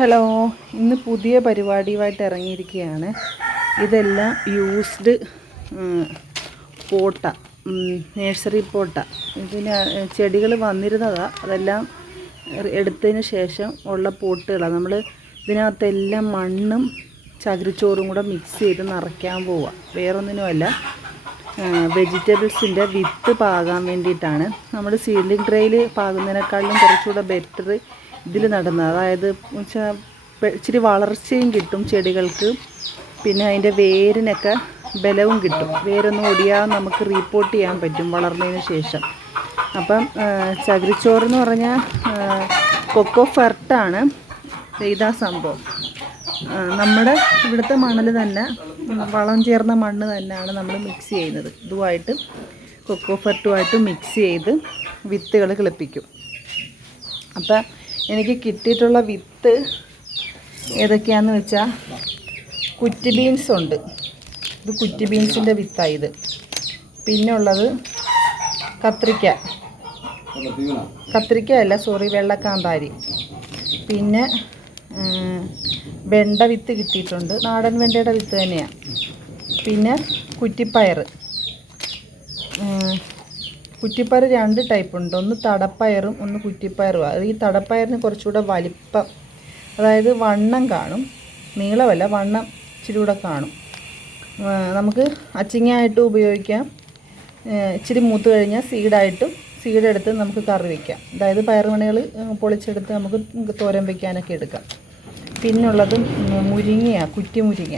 Hello ഇന്ന് പുതിയ പരിപാടിയുമായിട്ട് ഇറങ്ങിയിരിക്കുകയാണ്. ഇതെല്ലാം യൂസ്ഡ് പോട്ട നേഴ്സറി പോട്ട. ഇതിന് ചെടികൾ വന്നിരുന്നതാണ് അതെല്ലാം എടുത്തതിന് ശേഷം ഉള്ള പോട്ടുകളാണ് നമ്മൾ ഇതിനകത്തെല്ലാം മണ്ണും ചകിരിച്ചോറും കൂടെ മിക്സ് ചെയ്ത് നിറയ്ക്കാൻ പോവുക വേറൊന്നിനുമല്ല വെജിറ്റബിൾസിന്റെ വിത്ത് പാകാൻ വേണ്ടിയിട്ടാണ്. നമ്മൾ സീലിംഗ് ട്രേയിൽ പാകുന്നതിനേക്കാളും കുറച്ചുകൂടെ ബെറ്റർ ഇതിൽ നടുന്നത് അതായത് ഇച്ചിരി വളർച്ചയും കിട്ടും ചെടികൾക്ക്. പിന്നെ അതിന്റെ വേരിനൊക്കെ ബലവും കിട്ടും. വേരൊന്നും ഒടിയാതെ നമുക്ക് റീപ്പോർട്ട് ചെയ്യാൻ പറ്റും വളർന്നതിന് ശേഷം. അപ്പം ചകിരിച്ചോറ് എന്ന് പറഞ്ഞാൽ കൊക്കോ ഫെർട്ടാണ് ഇതാ സംഭവം. നമ്മുടെ ഇവിടുത്തെ മണൽ തന്നെ വളം ചേർന്ന മണ്ണ് തന്നെയാണ് നമ്മൾ മിക്സ് ചെയ്യുന്നത്. ഇതുമായിട്ട് കൊക്കോ ഫെർട്ടുമായിട്ട് മിക്സ് ചെയ്ത് വിത്തുകൾ കിളിപ്പിക്കും. അപ്പം എനിക്ക് കിട്ടിയിട്ടുള്ള വിത്ത് ഏതൊക്കെയാണെന്ന് വെച്ചാൽ കുറ്റി ബീൻസ് ഉണ്ട്. ഇത് കുറ്റി ബീൻസിന്റെ വിത്താണ് ഇത്. പിന്നെ ഉള്ളത് കത്രിക്ക. കത്രിക്ക അല്ല സോറി വെള്ളക്കാന്താരി. പിന്നെ വെണ്ട വിത്ത് കിട്ടിയിട്ടുണ്ട്. നാടൻ വെണ്ടയുടെ വിത്ത് തന്നെയാണ് പിന്നെ കുറ്റിപ്പയർ കുറ്റിപ്പയർ രണ്ട് ടൈപ്പ് ഉണ്ട്. ഒന്ന് തടപ്പയറും ഒന്ന് കുറ്റിപ്പയറും. അത് ഈ തടപ്പയറിന് കുറച്ചുകൂടെ വലിപ്പം. അതായത് വണ്ണം കാണും. നീളമല്ല വണ്ണം ഇച്ചിരി കൂടെ കാണും. നമുക്ക് അച്ചിങ്ങയായിട്ട് ഉപയോഗിക്കാം. ഇച്ചിരി മൂത്ത് കഴിഞ്ഞാൽ സീഡായിട്ടും സീഡെടുത്ത് നമുക്ക് കറി വയ്ക്കാം അതായത് പയറുമണികൾ പൊളിച്ചെടുത്ത് നമുക്ക് തോരൻ വയ്ക്കാനൊക്കെ എടുക്കാം. പിന്നുള്ളത് മുരിങ്ങയാണ് കുറ്റി മുരിങ്ങ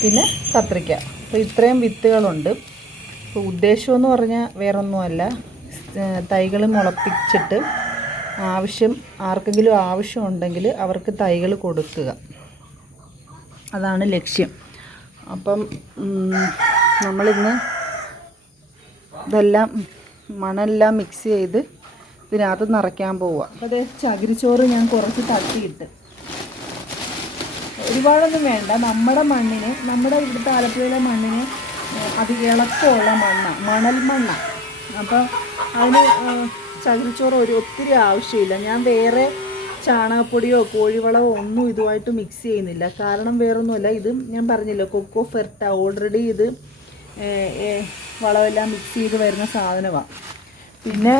പിന്നെ കത്രിക്ക. അപ്പോൾ ഇത്രയും വിത്തുകളുണ്ട്. അപ്പോൾ ഉദ്ദേശമെന്ന് പറഞ്ഞാൽ വേറൊന്നുമല്ല. തൈകൾ മുളപ്പിച്ചിട്ട് ആവശ്യം ആർക്കെങ്കിലും ആവശ്യമുണ്ടെങ്കിൽ അവർക്ക് തൈകൾ കൊടുക്കുക. അതാണ് ലക്ഷ്യം. അപ്പം നമ്മളിന്ന് ഇതെല്ലാം മണെല്ലാം മിക്സ് ചെയ്ത് ഇതിനകത്ത് നിറയ്ക്കാൻ പോവുക അപ്പോൾ അതേ ചകിരിച്ചോറ് ഞാൻ കുറച്ച് തട്ടിയിട്ട്. ഒരുപാടൊന്നും വേണ്ട. നമ്മുടെ മണ്ണിന് നമ്മുടെ ഇവിടുത്തെ ആലപ്പുഴയിലെ മണ്ണിന് അത് ഇളക്കമുള്ള മണ്ണ മണൽ മണ്ണ. അപ്പം അതിന് ചകിരിച്ചോറ് ഒരു ഒത്തിരി ആവശ്യമില്ല. ഞാൻ വേറെ ചാണകപ്പൊടിയോ കോഴിവളമോ ഒന്നും ഇതുമായിട്ട് മിക്സ് ചെയ്യുന്നില്ല. കാരണം വേറൊന്നുമല്ല ഇത് ഞാൻ പറഞ്ഞില്ല കൊക്കോ ഫെർട്ട ഓൾറെഡി ഇത് വളമെല്ലാം മിക്സ് ചെയ്ത് വരുന്ന സാധനമാണ് പിന്നെ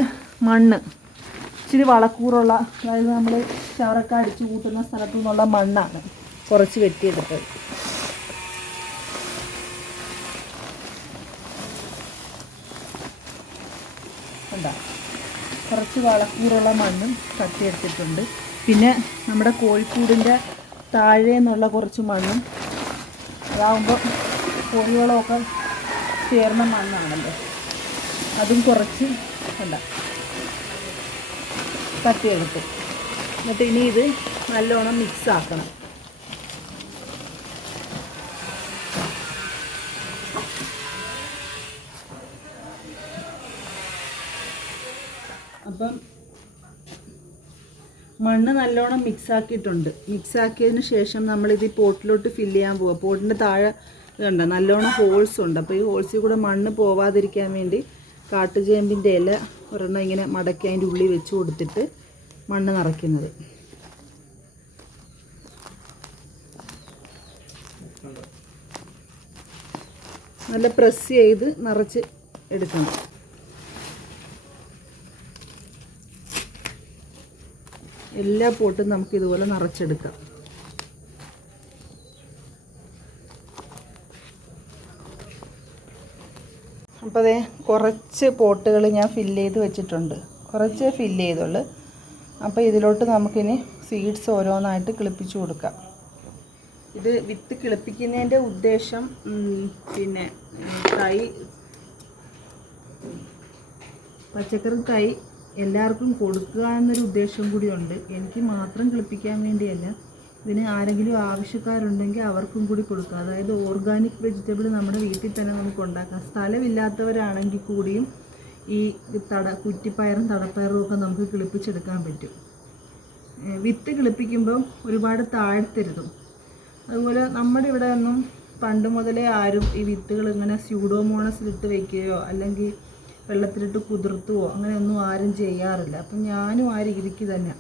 മണ്ണ്. ഇച്ചിരി വളക്കൂറുള്ള അതായത് നമ്മൾ ചവറൊക്കെ അടിച്ചു കൂട്ടുന്ന സ്ഥലത്തു നിന്നുള്ള മണ്ണാണ് കുറച്ച് വെട്ടിയെടുത്തത്. കുറച്ച് വളക്കൂറുള്ള മണ്ണും തട്ടിയെടുത്തിട്ടുണ്ട്. പിന്നെ നമ്മുടെ കോഴിക്കൂടിന്റെ താഴെ നിന്നുള്ള കുറച്ച് മണ്ണും അതാവുമ്പോൾ കോഴിവളമൊക്കെ ചേർന്ന മണ്ണാണല്ലോ. അതും കുറച്ച് കണ്ട തട്ടിയെടുത്തു. എന്നിട്ട് ഇനി ഇത് നല്ലോണം മിക്സ് ആക്കണം. അപ്പം മണ്ണ് നല്ലോണം മിക്സ് ആക്കിയിട്ടുണ്ട്. മിക്സ് ആക്കിയതിന് ശേഷം നമ്മളിത് ഈ പോട്ടിലോട്ട് ഫില്ല് ചെയ്യാൻ പോവുക പോട്ടിന്റെ താഴെ ഇതുണ്ട് നല്ലോണം ഹോൾസ് ഉണ്ട്. അപ്പോൾ ഈ ഹോൾസിൽ കൂടെ മണ്ണ് പോവാതിരിക്കാൻ വേണ്ടി കാട്ടുചേമ്പിന്റെ ഇല ഒരെണ്ണം ഇങ്ങനെ മടക്കി അതിന്റെ ഉള്ളിൽ വെച്ച് കൊടുത്തിട്ട് മണ്ണ് നിറയ്ക്കുന്നത്. നല്ല പ്രസ് ചെയ്ത് നിറച്ച് എടുക്കണം. എല്ലാ പോട്ടും നമുക്ക് ഇതുപോലെ നിറച്ചെടുക്കാം. അപ്പോൾ അതെ കുറച്ച് പോട്ടുകൾ ഞാൻ ഫില്ല് ചെയ്ത് വെച്ചിട്ടുണ്ട്. കുറച്ച് ഫില്ല് ചെയ്തുള്ളൂ. അപ്പോൾ ഇതിലോട്ട് നമുക്കിനി സീഡ്സ് ഓരോന്നായിട്ട് കിളിപ്പിച്ച് കൊടുക്കാം. ഇത് വിത്ത് കിളിപ്പിക്കുന്നതിന്റെ ഉദ്ദേശം പിന്നെ തൈ പച്ചക്കറി തൈ എല്ലാവർക്കും കൊടുക്കുക എന്നൊരു ഉദ്ദേശം കൂടിയുണ്ട്. എനിക്ക് മാത്രം കിളിപ്പിക്കാൻ വേണ്ടിയല്ല. ഇതിന് ആരെങ്കിലും ആവശ്യക്കാരുണ്ടെങ്കിൽ അവർക്കും കൂടി കൊടുക്കുക. അതായത് ഓർഗാനിക് വെജിറ്റബിൾ നമ്മുടെ വീട്ടിൽ തന്നെ നമുക്ക് ഉണ്ടാക്കാം. സ്ഥലമില്ലാത്തവരാണെങ്കിൽ കൂടിയും ഈ തട കുറ്റിപ്പയറും തടപ്പയറും ഒക്കെ നമുക്ക് കിളിപ്പിച്ചെടുക്കാൻ പറ്റും. വിത്ത് കിളിപ്പിക്കുമ്പം ഒരുപാട് താഴ്ത്തരുതും. അതുപോലെ നമ്മുടെ ഇവിടെ ഒന്നും പണ്ട് മുതലേ ആരും ഈ വിത്തുകൾ ഇങ്ങനെ സ്യൂഡോമോണസിലിട്ട് വയ്ക്കുകയോ അല്ലെങ്കിൽ വെള്ളത്തിലിട്ട് കുതിർത്തുവോ? അങ്ങനെയൊന്നും ആരും ചെയ്യാറില്ല. അപ്പം ഞാനും ആ രീതിക്ക് തന്നെ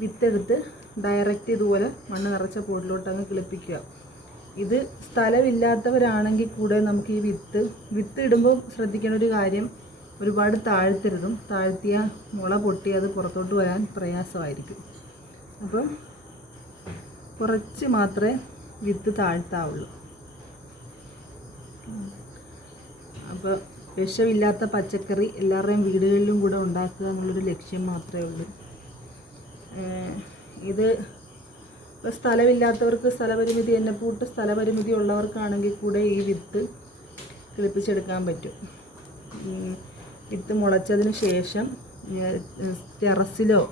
വിത്തെടുത്ത് ഡയറക്റ്റ് ഇതുപോലെ മണ്ണ് നിറച്ച പോട്ടിലോട്ട് അങ്ങ് കിളിപ്പിക്കുക. ഇത് സ്ഥലമില്ലാത്തവരാണെങ്കിൽ കൂടെ നമുക്ക് ഈ വിത്ത് വിത്ത് ഇടുമ്പോൾ ശ്രദ്ധിക്കേണ്ട ഒരു കാര്യം ഒരുപാട് താഴ്ത്തരുതും. താഴ്ത്തിയ മുള പൊട്ടി അത് പുറത്തോട്ട് വരാൻ പ്രയാസമായിരിക്കും. അപ്പം കുറച്ച് മാത്രമേ വിത്ത് താഴ്ത്താവുള്ളൂ. അപ്പോൾ വിഷമില്ലാത്ത പച്ചക്കറി എല്ലാവരുടെയും വീടുകളിലും കൂടെ ഉണ്ടാക്കുക എന്നുള്ളൊരു ലക്ഷ്യം മാത്രമേ ഉള്ളൂ. ഇത് ഇപ്പോൾ സ്ഥലമില്ലാത്തവർക്ക് സ്ഥലപരിമിതി എന്നെ പൂട്ട് സ്ഥലപരിമിതി ഉള്ളവർക്കാണെങ്കിൽ കൂടെ ഈ വിത്ത് കിളിപ്പിച്ചെടുക്കാൻ പറ്റും. വിത്ത് മുളച്ചതിന് ശേഷം ടെറസിലോ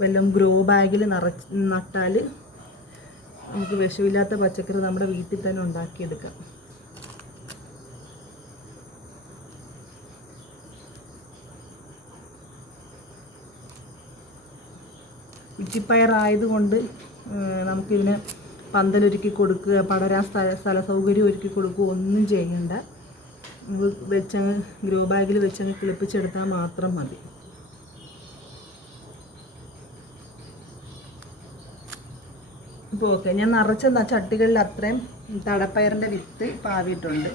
വല്ലതും ഗ്രോ ബാഗിൽ നിറച്ച് നട്ടാൽ നമുക്ക് വിഷമില്ലാത്ത പച്ചക്കറി നമ്മുടെ വീട്ടിൽ തന്നെ ഉണ്ടാക്കിയെടുക്കാം. കുറ്റിപ്പയറായതുകൊണ്ട് ആയതുകൊണ്ട് നമുക്കിതിനെ പന്തലൊരുക്കി കൊടുക്കുക പടരാൻ സ്ഥല സ്ഥല സൗകര്യം ഒരുക്കി കൊടുക്കുക ഒന്നും ചെയ്യണ്ട. നമുക്ക് വെച്ചങ്ങ് ഗ്രോ ബാഗിൽ വെച്ചങ്ങ് കിളിപ്പിച്ചെടുത്താൽ മാത്രം മതി. ഇപ്പോൾ ഓക്കെ. ഞാൻ നിറച്ച ചട്ടികളിൽ അത്രയും തടപ്പയറിന്റെ വിത്ത് പാവിയിട്ടുണ്ട്.